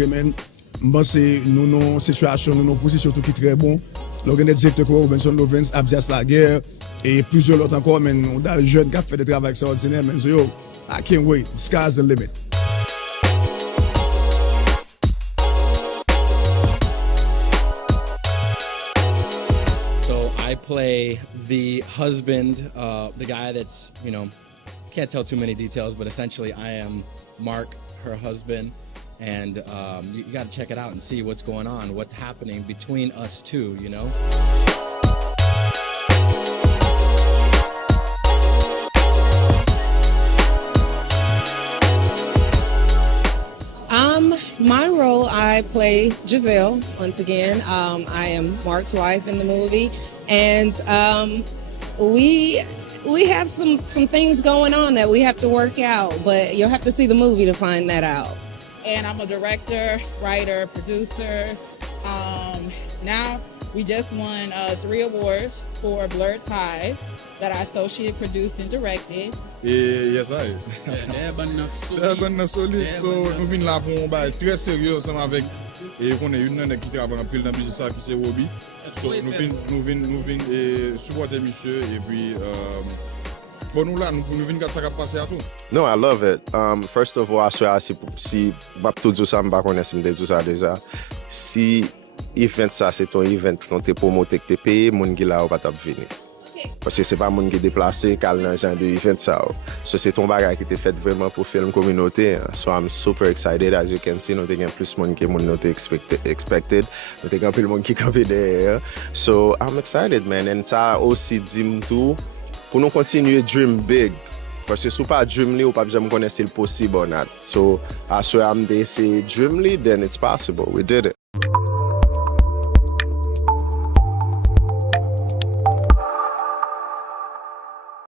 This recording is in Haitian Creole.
remen. C'est nous situation, nous position tout qui très bon. Le directeur Robinson Lovens a dit la guerre et plusieurs autres encore, mais on a des jeunes qui ont fait des travaux extraordinaires. Mais yo, I can't wait. The sky's the limit. So I play the husband, the guy that's, can't tell too many details, but essentially I am Mark, her husband. And you got to check it out and see what's going on, what's happening between us two, My role, I play Giselle once again. I am Mark's wife in the movie, and we have some things going on that we have to work out, but you'll have to see the movie to find that out. And I'm a director, writer, producer. Now we just won 3 awards for Blurred Ties that I associate produced and directed. Yes, I. Solide. So nous venons là pour un bail très sérieux ensemble avec et on est une qui travaille en pile dans business qui c'est hobby. So nous venons supporter monsieur et puis bon, nous là, nous venons ça va passer à tout. No, I love it. First of all, si tout ça me pas connaître me tout ça déjà. Si event ça c'est ton event qu'on te promoté que te payé, mon qui là ou pas t'a venir. Parce que c'est pas mon qui déplacé cal dans genre de event ça. So c'est ton bagage qui t'est fait vraiment pour faire une communauté. So I'm super excited, as you can see, nous avons plus monde que mon noté expected. Nous avons plus monde qui campé derrière. So I'm excited, man, and ça aussi dit tout pour nous continuer dream big. Parce que si pas dream li ou pas jamais connaître si c'est possible or not. So as I'm they say dream li, then it's possible. We did it.